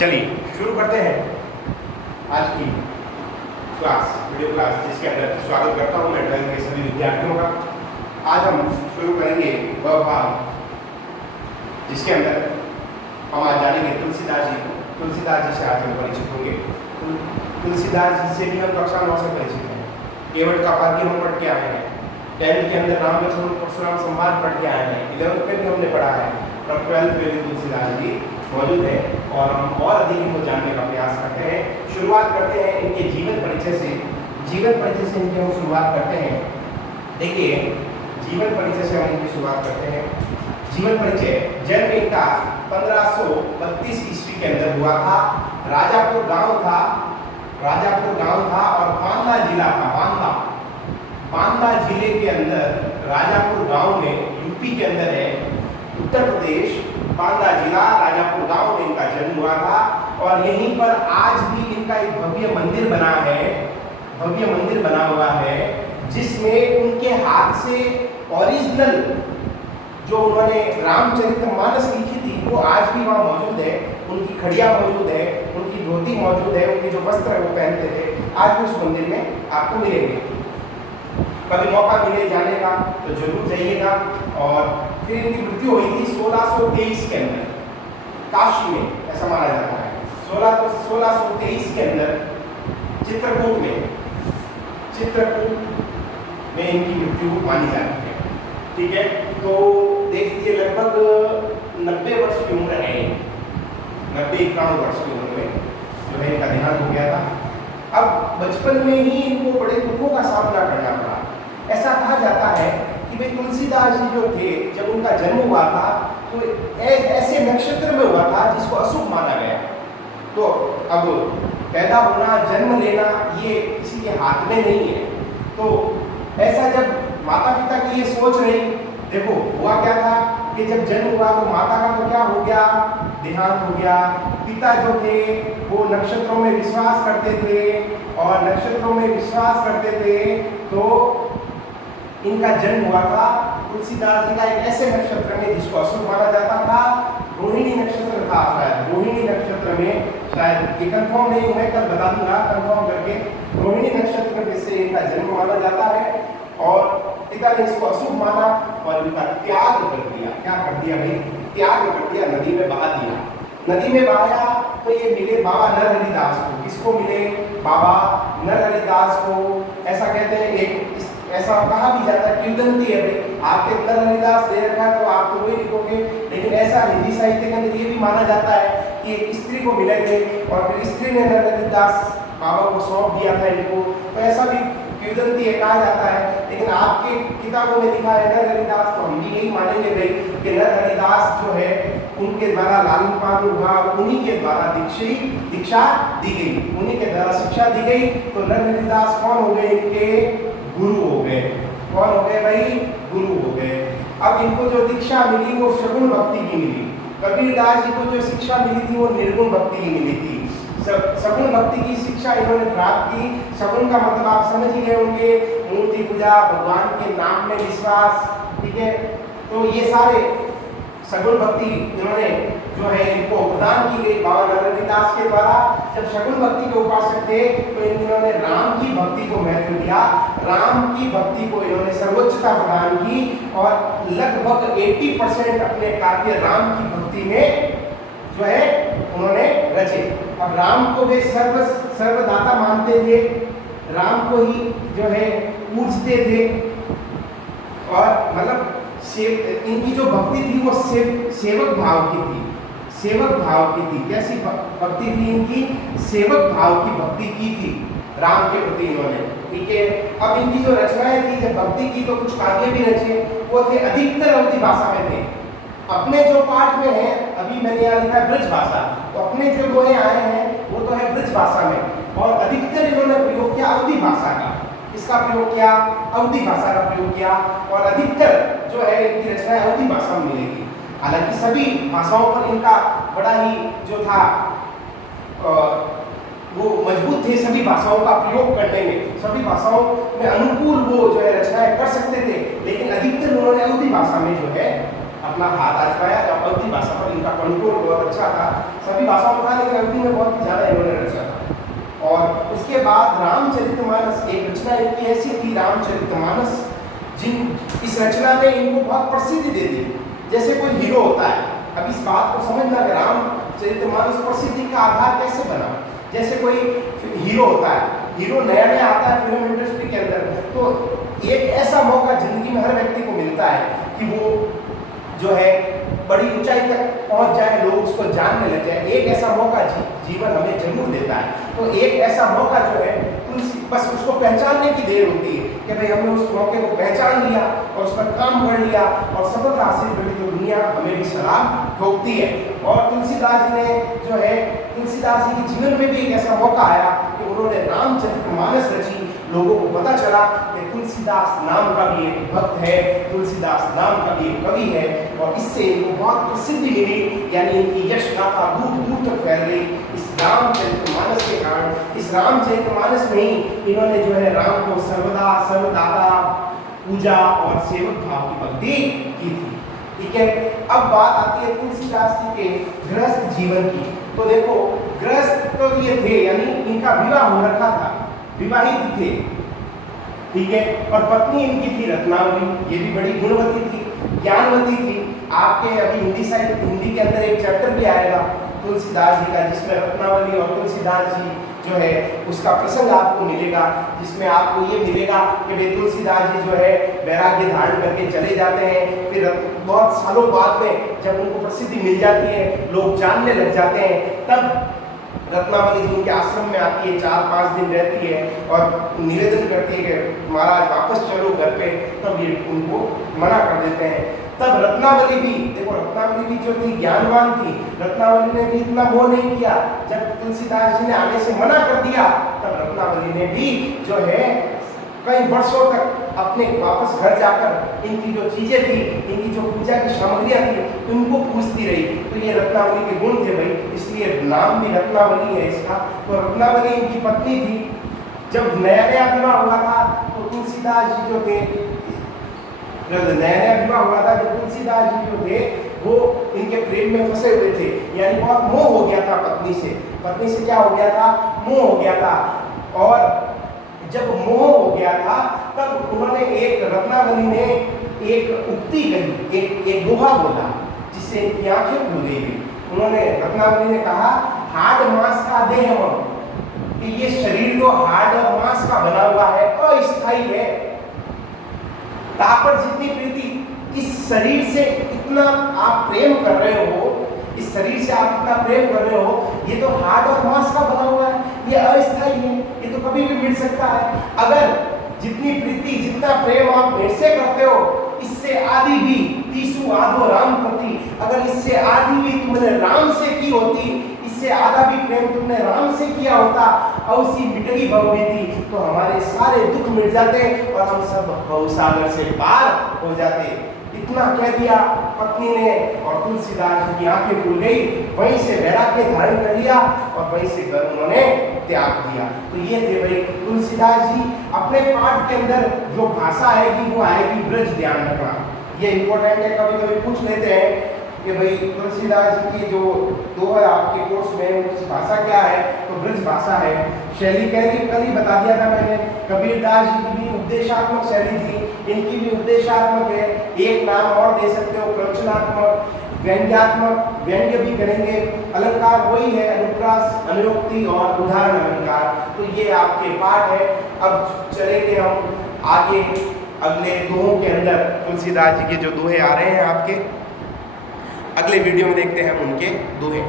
चलिए शुरू करते हैं आज की क्लास, वीडियो क्लास, जिसके अंदर स्वागत करता हूं मैं ड्राइंग के सभी विद्यार्थियों का। आज हम शुरू करेंगे वह भाग जिसके अंदर हम आज जानेंगे तुलसीदास जी को। तुलसीदास जी से आज हम परिचित होंगे। तुलसीदास जी से भी हम कक्षा 9 से परिचित हैं। केवट का वाक्य हम पढ़ के आए हैं। 10th के अंदर राम लक्ष्मण परशुराम संवाद पढ़ के आए हैं। 11th में भी हमने पढ़ा है और 12th में भी तुलसीदास जी मौजूद है और हम और अधिक इनको जानने का प्रयास करते हैं। शुरुआत करते हैं इनके जीवन परिचय से। जीवन परिचय से इनकी हम शुरुआत करते हैं। देखिए, जीवन परिचय से हम इनकी शुरुआत करते हैं। जीवन परिचय, जन्म इनका 1532 ईस्वी के अंदर हुआ था। राजापुर गांव था और बांदा जिला था। बांदा जिले के अंदर राजापुर गांव में, यूपी के अंदर है, उत्तर प्रदेश, बांदा जिला, राजापुर गांव में इनका जन्म हुआ था। और यहीं पर आज भी इनका एक भव्य मंदिर बना हुआ है जिसमें उनके हाथ से ओरिजिनल जो उन्होंने रामचरितमानस लिखी थी वो आज भी वहाँ मौजूद है। उनकी खड़िया मौजूद है, उनकी धोती मौजूद है, उनके जो वस्त्र वो पहनते थे आज भी उस मंदिर में आपको मिलेंगे। कभी मौका मिले जाने का तो जरूर जाइएगा। और फिर इनकी मृत्यु हुई थी 1623 के अंदर काशी में, ऐसा माना जाता है। 1623 के अंदर चित्रकूट में इनकी मृत्यु मानी जाती है। ठीक है, तो देख लीजिए लगभग 90 वर्ष की उम्र है, 90-91 वर्ष की उम्र में जो है इनका देहांत हो गया था। अब बचपन में ही इनको बड़े दुखों का सामना करना पड़ा। ऐसा कहा जाता है कि भाई तुलसीदास जी जो थे, जब उनका जन्म हुआ था तो ऐसे नक्षत्र में हुआ था जिसको अशुभ माना गया। तो अब पैदा होना, जन्म लेना ये किसी के हाथ में नहीं है। तो ऐसा जब माता पिता की ये सोच रही, देखो हुआ क्या था कि जब जन्म हुआ तो माता का तो क्या हो गया, देहांत हो गया। पिता जो थे वो नक्षत्रों में विश्वास करते थे तो इनका जन्म हुआ था तुलसीदास जी का एक ऐसे नक्षत्र में जिसको अशुभ माना जाता था। रोहिणी नक्षत्र था शायद, रोहिणी नक्षत्र में, शायद ये कंफर्म नहीं, मैं कल बता दूंगा कंफर्म करके। रोहिणी नक्षत्र में से इनका जन्म माना जाता है और पिता ने इसको अशुभ माना और इनका त्याग कर दिया। क्या कर दिया भाई? त्याग कर दिया, नदी में बहा दिया। नदी में बहाया तो ये मिले बाबा नरहरिदास को। किसको मिले? बाबा नरहरिदास को। ऐसा कहते हैं, एक ऐसा कहा भी जाता है, किंवदंती है भाई, आपके नरहरिदास दे रखा है तो आप तो वही लिखोगे। लेकिन ऐसा हिंदी साहित्य के अंदर ये भी माना जाता है कि एक स्त्री को मिले थे और फिर स्त्री ने नरहरिदास बाबा को सौंप दिया था इनको। तो ऐसा भी किंवदंती है, कहा जाता है। लेकिन आपके किताबों में लिखा है नरहरिदास, तो हम भी यही मानेंगे भाई कि नरहरिदास जो है उनके द्वारा लालन पालन हुआ, उन्हीं के द्वारा दीक्षा दी गई, उन्हीं के द्वारा शिक्षा दी गई। तो नरहरिदास कौन हो गए? इनके गुरु हो गए। कौन हो गए भाई? गुरु हो गए। अब इनको जो दीक्षा मिली वो सगुण भक्ति की मिली। कबीरदास जी को जो शिक्षा मिली थी वो निर्गुण भक्ति की मिली थी। सगुण भक्ति की शिक्षा इन्होंने प्राप्त की। सगुण का मतलब आप समझ ही गए होंगे, मूर्ति पूजा, भगवान के नाम में विश्वास। ठीक है, तो ये सारे सगुण भक्ति इन्होंने जो है इनको प्रदान की गई बाबा नरहरिदास के द्वारा। जब सगुण भक्ति के उपासक थे तो इन्होंने राम की भक्ति को महत्व दिया, राम की भक्ति को इन्होंने सर्वोच्चता प्रदान की और लगभग 80% अपने काव्य राम की भक्ति में जो है उन्होंने रचे। अब राम को वे सर्वदाता मानते थे, राम को ही जो है पूजते थे और मतलब इनकी जो भक्ति थी वो सेवक भाव की थी। कैसी भक्ति थी इनकी? सेवक भाव की भक्ति की थी राम के प्रति इन्होंने। ठीक है, अब इनकी जो रचनाएं थी, जब भक्ति की तो कुछ काव्य भी रचे, वो थे अधिकतर अवधी भाषा में थे। अपने जो पाठ में है, अभी मैंने यहाँ लिखा है ब्रज भाषा, तो अपने जो दोहे आए हैं वो तो है ब्रज भाषा में। और अधिकतर इन्होंने प्रयोग किया अवधी भाषा का। इसका प्रयोग किया, अवधी भाषा का प्रयोग किया और अधिकतर जो है इनकी रचनाएं अवधी भाषा में मिलेगी। हालांकि सभी भाषाओं पर इनका बड़ा ही जो था वो मजबूत थे, सभी भाषाओं का प्रयोग करने में, सभी भाषाओं में अनुकूल वो जो है रचनाएं कर सकते थे। लेकिन अधिकतर उन्होंने अवधी भाषा में जो है अपना हाथ आजमाया। अवधी भाषा पर इनका कंट्रोल बहुत अच्छा था, सभी भाषाओं का, लेकिन अवधी में बहुत ज़्यादा इन्होंने रचा था। और उसके बाद रामचरितमानस एक रचना इनकी ऐसी थी, रामचरितमानस, जिन इस रचना ने इनको बहुत प्रसिद्धि दे दी। जैसे कोई हीरो होता है, अब इस बात को समझना कि रामचरितमानस प्रसिद्धि का आधार कैसे बना। जैसे कोई हीरो होता है, हीरो नया नया आता है फिल्म इंडस्ट्री के अंदर, तो एक ऐसा मौका जिंदगी में हर व्यक्ति को मिलता है कि वो जो है बड़ी ऊंचाई तक पहुंच जाए, लोग उसको जानने लग जाए। एक ऐसा मौका जीवन हमें जरूर देता है। तो एक ऐसा मौका जो है बस उसको पहचानने की देर होती है कि भाई हमने उस मौके को पहचान लिया और उस पर काम कर लिया और सफलता हासिल कर ली, तो दुनिया हमें भी सलाम ठोकती है। और तुलसीदास जी ने जो है, तुलसीदास जी के जीवन में भी एक ऐसा मौका आया कि उन्होंने रामचरितमानस रची। लोगों को पता चला कि तुलसीदास नाम का भी एक भक्त है, तुलसीदास नाम का भी एक कवि है, और इससे इनको बहुत प्रसिद्धि मिली, यानी इनकी यश गाथा दूर दूर तक फैल गई इस रामचरितमानस के कारण। इस रामचरितमानस में ही इन्होंने जो है राम को सर्वदा सर्वदाता पूजा और सेवक भाव की भक्ति की थी। ठीक है, अब बात आती है तुलसीदास जी के गृहस्थ जीवन की। तो देखो, गृहस्थ तो ये थे, यानी इनका विवाह हो रखा था, विवाहित थे, ठीक है, और पत्नी इनकी थी रत्नावली। ये भी बड़ी गुणवती थी, ज्ञानवती थी। आपके अभी हिंदी के अंदर एक चैप्टर भी आएगा तुलसीदास जी का, जिसमें रत्नावली और तुलसीदास जी जो है उसका प्रसंग आपको मिलेगा, जिसमें आपको ये मिलेगा कि भाई तुलसीदास जी जो है वैराग्य धारण करके चले जाते हैं। फिर बहुत सालों बाद में जब उनको प्रसिद्धि मिल जाती है, लोग जानने लग जाते हैं, तब रत्नावली जी उनके आश्रम में आती है, 4-5 दिन रहती है और निवेदन करती है कि महाराज वापस चलो घर पे। तब ये उनको मना कर देते हैं। तब रत्नावली भी, देखो रत्नावली भी जो थी ज्ञानवान थी, रत्नावली ने भी इतना मोह नहीं किया। जब तुलसीदास जी ने आने से मना कर दिया, तब रत्नावली ने भी जो है कई वर्षों तक अपने वापस घर जाकर इनकी जो चीजें थी, इनकी जो पूजा की सामग्रियां थी, उनको पूजती रही। तो ये रत्नावली के गुण थे भाई, इसलिए नाम भी रत्नावली है इसका। तो रत्नावली इनकी पत्नी थी। जब नया नया विवाह हुआ था तो तुलसीदास जी जो थे, जब नया नया विवाह हुआ था, जब तुलसीदास जी जो थे वो इनके प्रेम में फंसे हुए थे, यानी बहुत मोह हो गया था पत्नी से। पत्नी से क्या हो गया था? मोह हो गया था। और जब मोह हो गया था, तब उन्होंने रत्नावली ने एक उक्ति कही, एक दोहा बोला, जिससे इनकी आंखें खुल गई थी। उन्होंने, रत्नावली ने कहा, हाड मांस का देह हम, कि ये शरीर तो हाड और मांस का बना हुआ है, अस्थायी है। तापर जितनी प्रीति इस शरीर से इतना आप प्रेम कर रहे हो, इस शरीर से आप इतना प्रेम कर रहे हो, ये तो हाड और मांस का बना हुआ है, ये अस्थायी है, ये तो कभी भी मिट सकता है। अगर जितनी प्रीति, जितना प्रेम आप मेरे से करते हो, इससे आदि भी तीसु आधो राम प्रति, अगर इससे आदि भी तुमने राम से की होती, इससे आधा भी प्रेम तुमने राम से किया होता, अवसी मिटगी भवभीति, तो हमारे सारे दुख मिट जाते और हम सब भवसागर से पार हो जाते। इतना कह दिया पत्नी ने, और तुलसीदास जी की आंखें खुल गई। वहीं से वैराग्य धारण कर लिया और वहीं से घर उन्होंने त्याग दिया। तो ये थे भाई तुलसीदास जी। अपने पाठ के अंदर जो भाषा आएगी वो आएगी ब्रज, ध्यान रखना, ये इंपॉर्टेंट है। कभी कभी पूछ लेते हैं कि भाई तुलसीदास जी की जो दोहा आपके कोर्स में उस भाषा क्या है, तो ब्रज भाषा है। शैली कल ही बता दिया था मैंने, कबीरदास जी की भी उपदेशात्मक शैली थी, इनकी भी उपदेशात्मक है। एक नाम और दे सकते हो, प्रवचनात्मक, व्यंग्यात्मक, व्यंग्य भी करेंगे। अलंकार वही है, अनुप्रास, अनुयोक्ति और उदाहरण अलंकार। तो ये आपके पाठ है। अब चलेंगे हम आगे अगले दोहों के अंदर। तुलसीदास जी के जो दोहे आ रहे हैं आपके, अगले वीडियो में देखते हैं उनके दोहे।